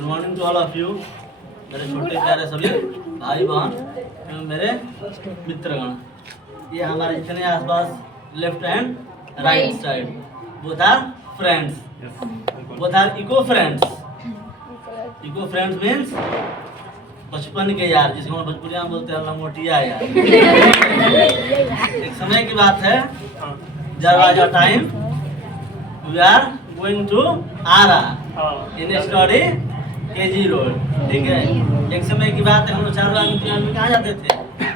Good morning to all of you, मेरे छोटे प्यारे सभी भाई बहन एवं मेरे मित्रगण। ये हमारे जितने आसपास left and right side both are friends, both are eco friends. Eco friends means बचपन के यार, जिसको हम भोजपुरिया में बोलते हैं लंगोटिया यार। एक समय की बात है, there was a time we are going to Ara in study KG road, ठीक है। एक समय की बात है, हम लोग चारों आदमी कहाँ जाते थे?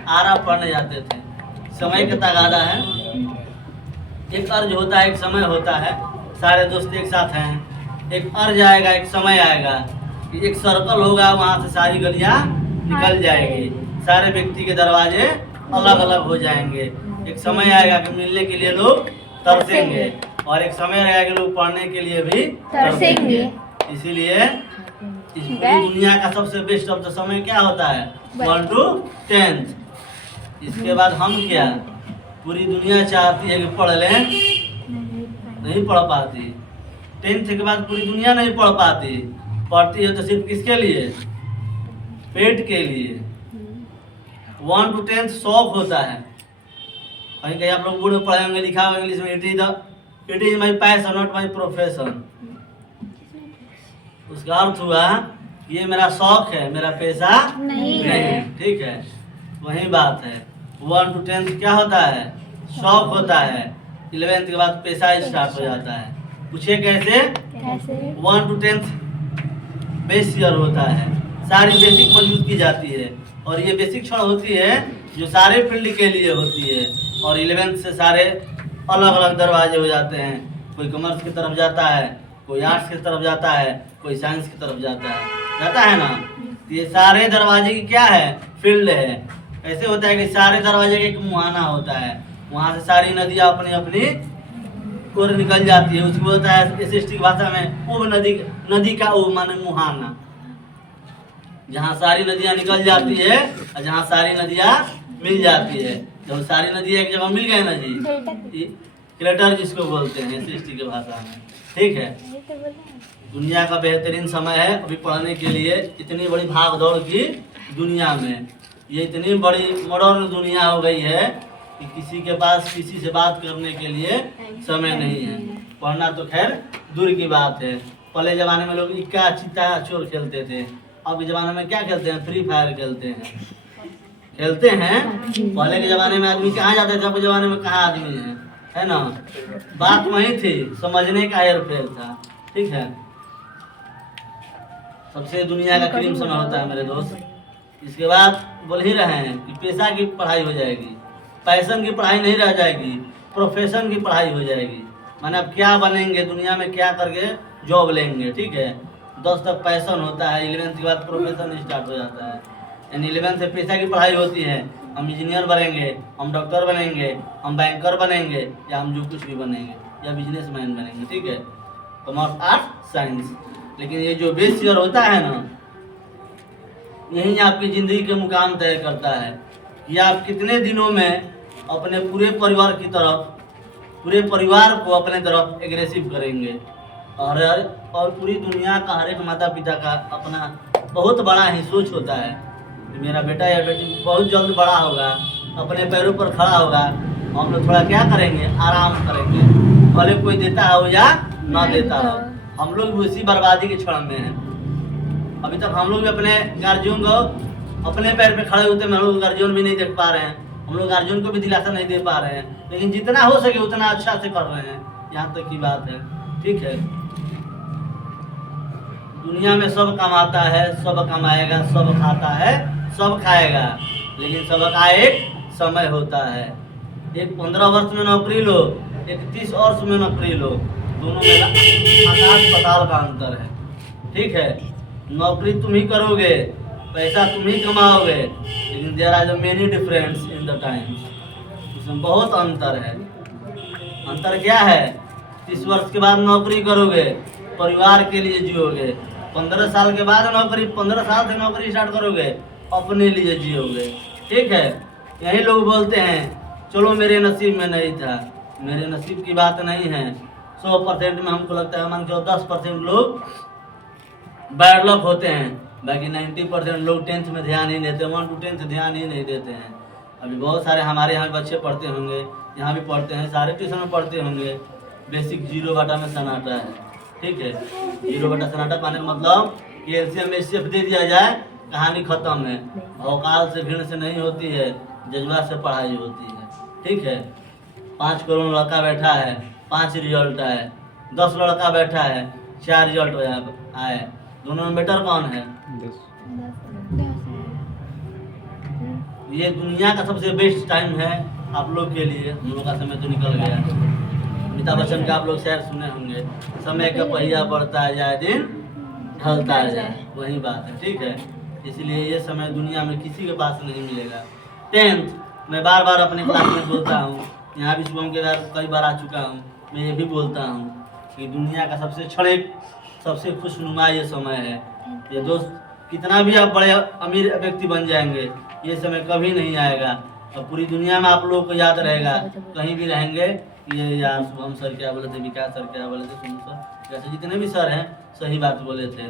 आरा पढ़ने जाते थे। समय का तगादा है, एक अर्ज होता है, एक समय होता है। सारे दोस्त एक साथ हैं, एक अर्ज आएगा, एक समय आएगा, एक सर्कल होगा, वहाँ से सारी गलियाँ निकल जाएगी, सारे व्यक्ति के दरवाजे अलग अलग हो जाएंगे। एक समय आएगा कि मिलने के लिए लोग तरसेंगे, और एक समय रहेगा कि लोग पढ़ने के लिए भी तरसेंगे। इसीलिए इस पूरी दुनिया का सबसे बेस्ट ऑफ द समय क्या होता है? 1 to 10th। इसके बाद हम क्या, पूरी दुनिया चाहती है कि पढ़ लें, नहीं पढ़ पाती। 10th के बाद पूरी दुनिया नहीं पढ़ पाती, पढ़ती है तो सिर्फ किसके लिए? पेट के लिए। 1 to 10th शौक होता है। कहीं कहीं आप लोग बोर्ड में पढ़े होंगे, लिखा हुआ इंग्लिश में, it is my passion not my profession. उसका अर्थ हुआ ये मेरा शौक है, मेरा पैसा नहीं है, ठीक है। वही बात है, 1 to 10th क्या होता है? शौक होता है। 11th के बाद पैसा स्टार्ट हो जाता है। पूछिए कैसे? 1 to 10th बेस ईयर होता है, सारी बेसिक मजबूत की जाती है, और ये बेसिक क्षण होती है जो सारे फील्ड के लिए होती है। और 11th से सारे अलग अलग दरवाजे हो जाते हैं। कोई कॉमर्स की तरफ जाता है, कोई आर्ट्स की तरफ जाता है, कोई साइंस की तरफ जाता है ना। तो ये सारे दरवाजे की क्या है? फील्ड है। ऐसे होता है कि सारे दरवाजे का एक मुहाना होता है, वहाँ से सारी नदियाँ अपनी अपनी ओर निकल जाती है। उसको बोलता है SST की भाषा में उब नदी का उब माने मुहाना, जहाँ सारी नदियाँ निकल जाती है और जहाँ सारी नदियाँ मिल जाती है। जब सारी नदियाँ एक जगह मिल गए ना जी, क्रेटर जिसको बोलते हैं SST की भाषा में, ठीक है। दुनिया का बेहतरीन समय है अभी पढ़ने के लिए। इतनी बड़ी भाग दौड़ की दुनिया में, ये इतनी बड़ी मॉडर्न दुनिया हो गई है कि किसी के पास किसी से बात करने के लिए समय नहीं है। पढ़ना तो खैर दूर की बात है। पहले ज़माने में लोग इक्का चित्ता चोर खेलते थे, अब के ज़माने में क्या खेलते हैं? फ्री फायर खेलते हैं। पहले के ज़माने में आदमी कहाँ जाते थे, अब के ज़माने में कहाँ आदमी है ना। बात वही थी, समझने का हेरफेर था, ठीक है। सबसे दुनिया का क्रीम समय होता है मेरे दोस्त। इसके बाद बोल ही रहे हैं कि पैसा की पढ़ाई हो जाएगी, पैशन की पढ़ाई नहीं रह जाएगी, प्रोफेशन की पढ़ाई हो जाएगी। माने अब क्या बनेंगे दुनिया में, क्या करके जॉब लेंगे, ठीक है। 10 तक पैशन होता है, 11th के बाद प्रोफेशन स्टार्ट हो जाता है। यानी 11th से पैसा की पढ़ाई होती है। हम इंजीनियर बनेंगे, हम डॉक्टर बनेंगे, हम बैंकर बनेंगे, या हम जो कुछ भी बनेंगे, या बिजनेसमैन बनेंगे, ठीक है। Commerce, art, science. लेकिन ये जो बेस ईयर होता है ना, यही आपकी ज़िंदगी के मुकाम तय करता है कि आप कितने दिनों में अपने पूरे परिवार की तरफ, पूरे परिवार को अपने तरफ एग्रेसिव करेंगे। और पूरी दुनिया का हर एक माता पिता का अपना बहुत बड़ा ही सोच होता है कि मेरा बेटा या बेटी बहुत जल्द बड़ा होगा, अपने पैरों पर खड़ा होगा। हम लोग थोड़ा क्या करेंगे? आराम करेंगे, भले कोई देता हो या ना देता हो। हम लोग भी उसी बर्बादी के क्षण में हैं। अभी तक हम लोग भी अपने गार्जियन को अपने पैर पे खड़े होते हैं, हम लोग गार्जियन भी नहीं देख पा रहे हैं, हम लोग गार्जियन को भी दिलासा नहीं दे पा रहे हैं। लेकिन जितना हो सके उतना अच्छा से कर रहे हैं, यहाँ तक की बात है, ठीक है। दुनिया में सब कमाता है, सब कमाएगा, सब खाता है, सब खाएगा, लेकिन सबका एक समय होता है। एक 15 वर्ष में नौकरी लो, एक 30 वर्ष में नौकरी लो, दोनों में आकाश पाताल का अंतर है, ठीक है। नौकरी तुम ही करोगे, पैसा तुम ही कमाओगे, लेकिन there are many difference in the times. इसमें बहुत अंतर है। अंतर क्या है? 30 वर्ष के बाद नौकरी करोगे, परिवार के लिए जियोगे। 15 साल के बाद नौकरी, 15 साल से नौकरी स्टार्ट करोगे, अपने लिए जियोगे, ठीक है। यही लोग बोलते हैं चलो मेरे नसीब में नहीं था। मेरे नसीब की बात नहीं है। 100% में हमको लगता है मान के 10% लोग बैड लक होते हैं। बाकी 90% लोग 10th में ध्यान ही नहीं देते, 1 to 10th ध्यान ही नहीं देते हैं। अभी बहुत सारे हमारे यहाँ बच्चे पढ़ते होंगे, यहाँ भी पढ़ते हैं, सारे ट्यूशन में पढ़ते होंगे। बेसिक 0 बटा में सन्नाटा है, ठीक है। 0 बटा सन्नाटा पाने का मतलब कि एलसीएम में सिर्फ दे दिया जाए, कहानी खत्म है। भौकाल से भीड़ से नहीं होती है, जज्बा से पढ़ाई होती है, ठीक है। 5 करोड़ लड़का बैठा है, 5 रिजल्ट आए, 10 लड़का बैठा है, 4 रिजल्ट आए, दोनों में बेटर कौन है? ये दुनिया का सबसे बेस्ट टाइम है आप लोग के लिए। हम लोग का समय तो निकल गया। अमिताभ बच्चन का आप लोग शायद सुने होंगे, समय का पहिया बढ़ता जाए दिन ढलता जाए, वही बात है, ठीक है। इसलिए ये समय दुनिया में किसी के पास नहीं मिलेगा। 10th मैं बार बार अपने क्लास में बोलता हूँ, यहाँ भी शुभम के घर कई बार आ चुका हूँ, मैं ये भी बोलता हूँ कि दुनिया का सबसे क्षणिक सबसे खुशनुमा ये समय है। ये दोस्त कितना भी आप बड़े अमीर व्यक्ति बन जाएंगे, ये समय कभी नहीं आएगा और पूरी दुनिया में आप लोगों को याद रहेगा। कहीं भी रहेंगे ये यार शुभम सर क्या बोले थे, विकास सर क्या बोले थे, सुमन सर, जैसे जितने भी सर हैं सही बात बोले थे।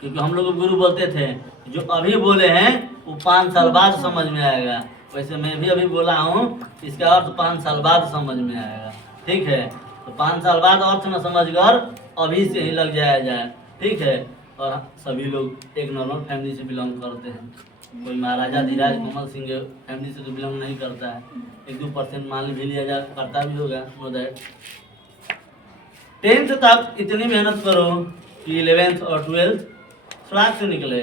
क्योंकि हम लोग गुरु बोलते थे जो अभी बोले हैं वो 5 साल बाद समझ में आएगा। वैसे मैं भी अभी बोला हूँ, इसका अर्थ 5 साल बाद समझ में आएगा, ठीक है। तो 5 साल बाद अर्थ न समझ कर अभी से ही लग जाया जाए, ठीक है। और सभी लोग एक नॉर्मल फैमिली से बिलोंग करते हैं, कोई महाराजा धीराज कमल सिंह फैमिली से तो बिलोंग नहीं करता है। 1-2% मान भी लिया जा करता भी होगा, नो दैट। 10th तक इतनी मेहनत करो कि 11th और 12th सुराग से निकले।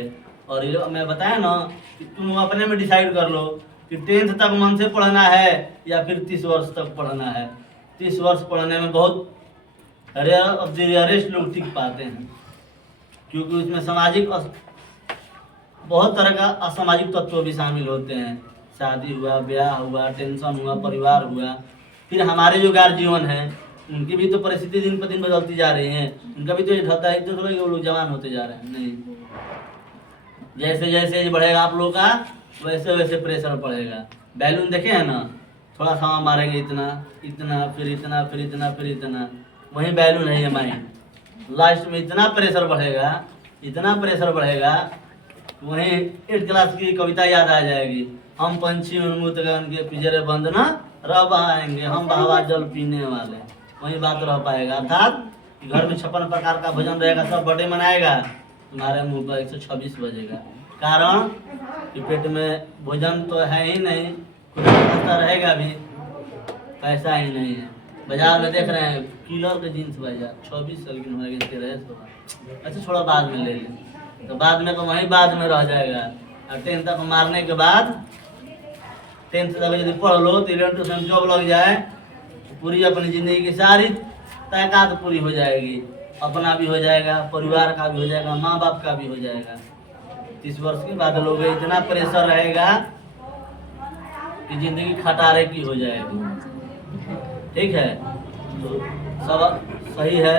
और ये मैं बताया ना कि तुम अपने में डिसाइड कर लो कि 10th तक मन से पढ़ना है या फिर 30 वर्ष तक पढ़ना है। 30 वर्ष पढ़ने में बहुत रेयर ऑफ द रेयरेस्ट लोग टिक पाते हैं, क्योंकि उसमें सामाजिक बहुत तरह का असामाजिक तत्व भी शामिल होते हैं। शादी हुआ, ब्याह हुआ, टेंशन हुआ, परिवार हुआ, फिर हमारे जो गार्जियन हैं उनकी भी तो परिस्थिति दिन पर दिन बदलती जा रही है। उनका भी तो ये ढलता है, तो थोड़ा वो लोग जवान होते जा रहे हैं, नहीं। जैसे जैसे एज बढ़ेगा आप लोग का वैसे वैसे प्रेशर पड़ेगा। बैलून देखे हैं ना, थोड़ा सा मारेंगे इतना इतना फिर इतना फिर इतना फिर इतना, वही बैलून है ये माइंड। लास्ट में इतना प्रेशर बढ़ेगा, इतना प्रेशर बढ़ेगा, वहीं 8th क्लास की कविता याद आ जाएगी। हम पंछी उन्मुक्त गगन के पिंजरे बंद न रह आएंगे, हम बहवा जल पीने वाले, वही बात रह पाएगा। अर्थात घर में 56 प्रकार का भोजन रहेगा, सब बर्थडे मनाएगा, तुम्हारे मुंह पर 126 बजेगा। कारण कि पेट में भोजन तो है ही नहीं, कुछ पैसा रहेगा भी, पैसा ही नहीं है। बाजार में देख रहे हैं किलो के जींस बाजार 26 साल की रहे, अच्छा थोड़ा बाद में ले लें, तो बाद में तो वहीं बाद में रह जाएगा। और 10th तक मारने के बाद 10th तक यदि पढ़ लो तो 11 to 12 जॉब लग जाए, पूरी अपनी ज़िंदगी की सारी ताकत पूरी हो जाएगी। अपना भी हो जाएगा, परिवार का भी हो जाएगा, माँ बाप का भी हो जाएगा। 30 वर्ष के बाद लोग इतना प्रेशर रहेगा कि ज़िंदगी खटारे की हो जाएगी, ठीक है। तो सब सही है,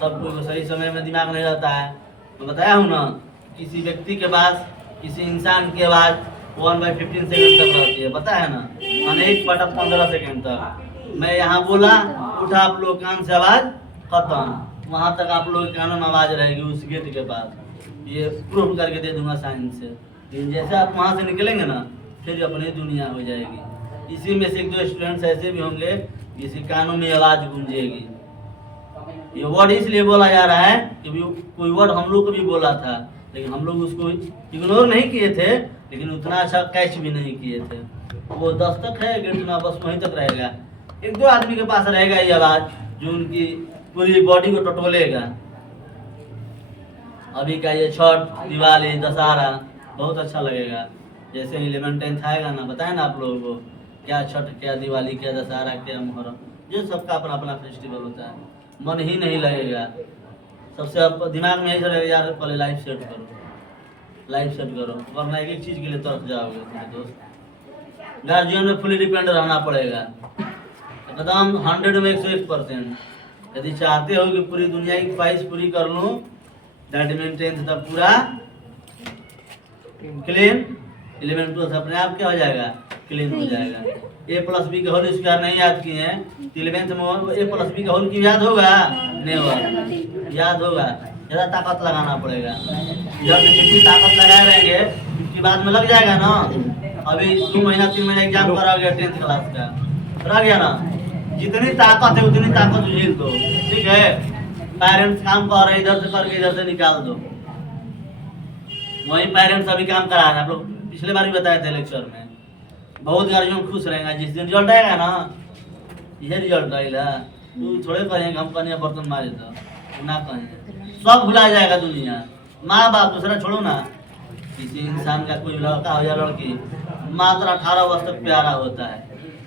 सब कुछ सही समय में दिमाग नहीं रहता है। तो बताया हूँ ना, किसी व्यक्ति के पास किसी इंसान की आवाज़ 1/15 सेकंड तक रहती है, पता है ना, 1/15 सेकंड तक। मैं यहाँ बोला, उठा आप लोग कान से आवाज़ खत्म, वहाँ तक आप लोग के कानों में आवाज़ रहेगी उस गेट के पास। ये प्रूफ करके दे दूंगा साइंस से। लेकिन जैसे आप वहाँ से निकलेंगे ना, फिर अपनी दुनिया हो जाएगी। इसी में से एक दो स्टूडेंट्स ऐसे भी होंगे जिसके कानों में आवाज़ गूंजेगी। ये वर्ड इसलिए बोला जा रहा है कि कोई वर्ड हम लोग को भी बोला था, लेकिन हम लोग उसको इग्नोर नहीं किए थे, लेकिन उतना अच्छा कैच भी नहीं किए थे। वो 10 तक है, गेट में बस वहीं तक रहेगा। 1-2 आदमी के पास रहेगा ये आवाज़ जो उनकी पूरी बॉडी को टटोलेगा। अभी का ये छठ, दिवाली, दशहरा बहुत अच्छा लगेगा। जैसे 11th 10th आएगा ना, बताए ना आप लोगों को क्या छठ, क्या दिवाली, क्या दशहरा, क्या मुहर्रम, ये सबका अपना अपना फेस्टिवल होता है। मन ही नहीं लगेगा, सबसे दिमाग में यही रहेगा यार पहले लाइफ सेट करो, लाइफ सेट करो, वरना एक एक चीज़ के लिए तरफ जाओगे मेरे दोस्त। गार्जियन में फुली डिपेंड रहना पड़ेगा एकदम 100 में 101%। यदि चाहते हो कि पूरी दुनिया की ख्वाहिश पूरी कर लूँ, दैट मीन 10th तक पूरा क्लीन, 11 12 अपने आप क्या हो जाएगा, क्लीन हो जाएगा। A+B का होल स्क्वायर नहीं याद किए हैं, 11th में A+B का होल की याद होगा, नेवर याद होगा। ज़्यादा ताकत लगाना पड़ेगा। जब 50 ताकत लगाए रहेंगे 50 बाद में लग जाएगा ना। अभी 2 महीना 3 महीना एग्जाम करा गया 10th क्लास का, रह गया ना। जितनी ताकत है उतनी ताकत झील दो, ठीक है। पेरेंट्स काम कर रहे हैं, इधर से करके इधर से निकाल दो। वही पेरेंट्स अभी काम करा रहे हैं। आप लोग पिछले बार भी बताए थे लेक्चर में। बहुत गार्जियन खुश रहेंगे जिस दिन रिजल्ट आएगा ना। यह रिजल्ट आएगा तू थोड़े कहेंगे हम कहीं बर्तन मारे तो ना कहेंगे, सब भुला जाएगा दुनिया। माँ बाप दूसरा छोड़ो ना, किसी इंसान का कोई लड़का हो या लड़की मात्र 18 वर्ष तक प्यारा होता है।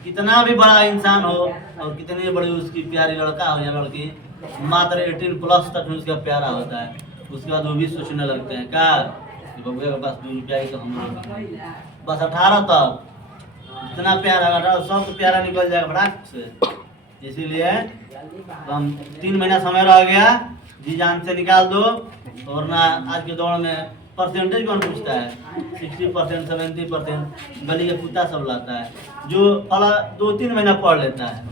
कितना भी बड़ा इंसान हो और कितनी बड़ी उसकी प्यारी लड़का हो या लड़की, मात्र 18 प्लस तक उसका प्यारा होता है। उसके बाद वो भी सोचने लगते हैं क्या बबुआ के पास 2 रुपया ही तो हम लोग, बस 18 तक इतना प्यारा 18 सब तो प्यारा निकल जाएगा फटाक से। इसीलिए हम 3 महीना समय रह गया, जी जान से निकाल दो। और ना आज के दौर में परसेंटेज कौन पूछता है, 60%, 70% गली के कुत्ता सब लाता है। जो फला 2-3 महीना पढ़ लेता है,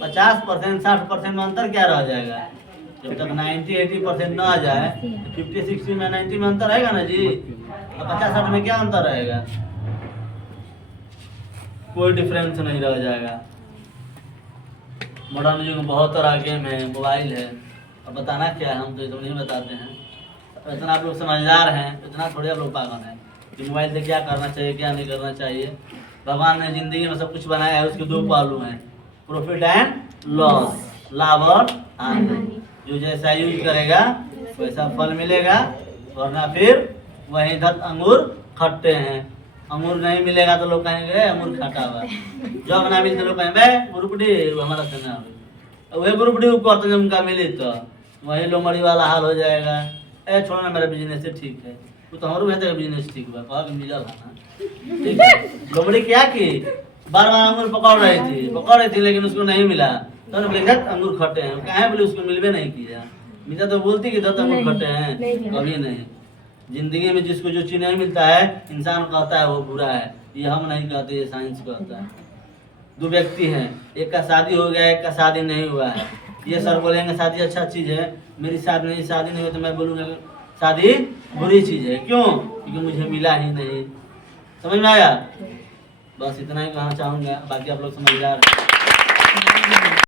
50%, 60% में अंतर क्या रह जाएगा। जब तक 90-80% ना आ जाए, 50-60 में 90 में अंतर रहेगा ना जी। और 50-60 में क्या अंतर रहेगा, कोई डिफरेंस नहीं रह जाएगा। मॉडर्न युग में बहुत तरह गेम है, मोबाइल है, अब बताना क्या है, हम तो ये तो नहीं बताते हैं। इतना आप लोग समझदार हैं, इतना थोड़े आप लोग पागल हैं कि मोबाइल से क्या करना चाहिए क्या नहीं करना चाहिए। भगवान ने जिंदगी में सब कुछ बनाया है, उसके 2 पहलू हैं, प्रॉफिट एंड लॉस, लाभ और हानि। जो जैसा यूज करेगा वैसा फल मिलेगा, वरना फिर वही धत अंगूर खट्टे हैं। अंगूर नहीं मिलेगा तो लोग कहेंगे अंगूर खटा हुआ, जब ना मिलते लोग कहेंगे गुरुपड़ी हमारा से ना वही गुरुपड़ी करते उनका मिली तो वही लोमड़ी वाला हाल हो जाएगा। ए छोड़ो ना, मेरा बिजनेस से ठीक है, वो तो हमारे बेहतर बिजनेस ठीक हुआ, कहा मिल जाना ठीक है। लोमड़ी क्या की बार बार अंगूर पकड़ रही थी लेकिन उसको नहीं मिला, तो अंगूर खट्टे हैं, कहाँ बोले उसको मिलवे नहीं किया। मिला तो बोलती कि दत्त अंगूर खट्टे हैं, कभी नहीं। जिंदगी में जिसको जो चीज नहीं मिलता है इंसान कहता है वो बुरा है, ये हम नहीं कहते, ये साइंस कहता है। 2 व्यक्ति हैं, एक का शादी हो गया, एक का शादी नहीं हुआ है। ये सर बोलेंगे शादी अच्छा चीज है, मेरी शादी नहीं हुई तो मैं बोलूँगा शादी बुरी चीज है। क्यों? क्योंकि मुझे मिला ही नहीं। समझ में आया? बस इतना ही कहना चाहूँगा, बाकी आप लोग समझदार हैं।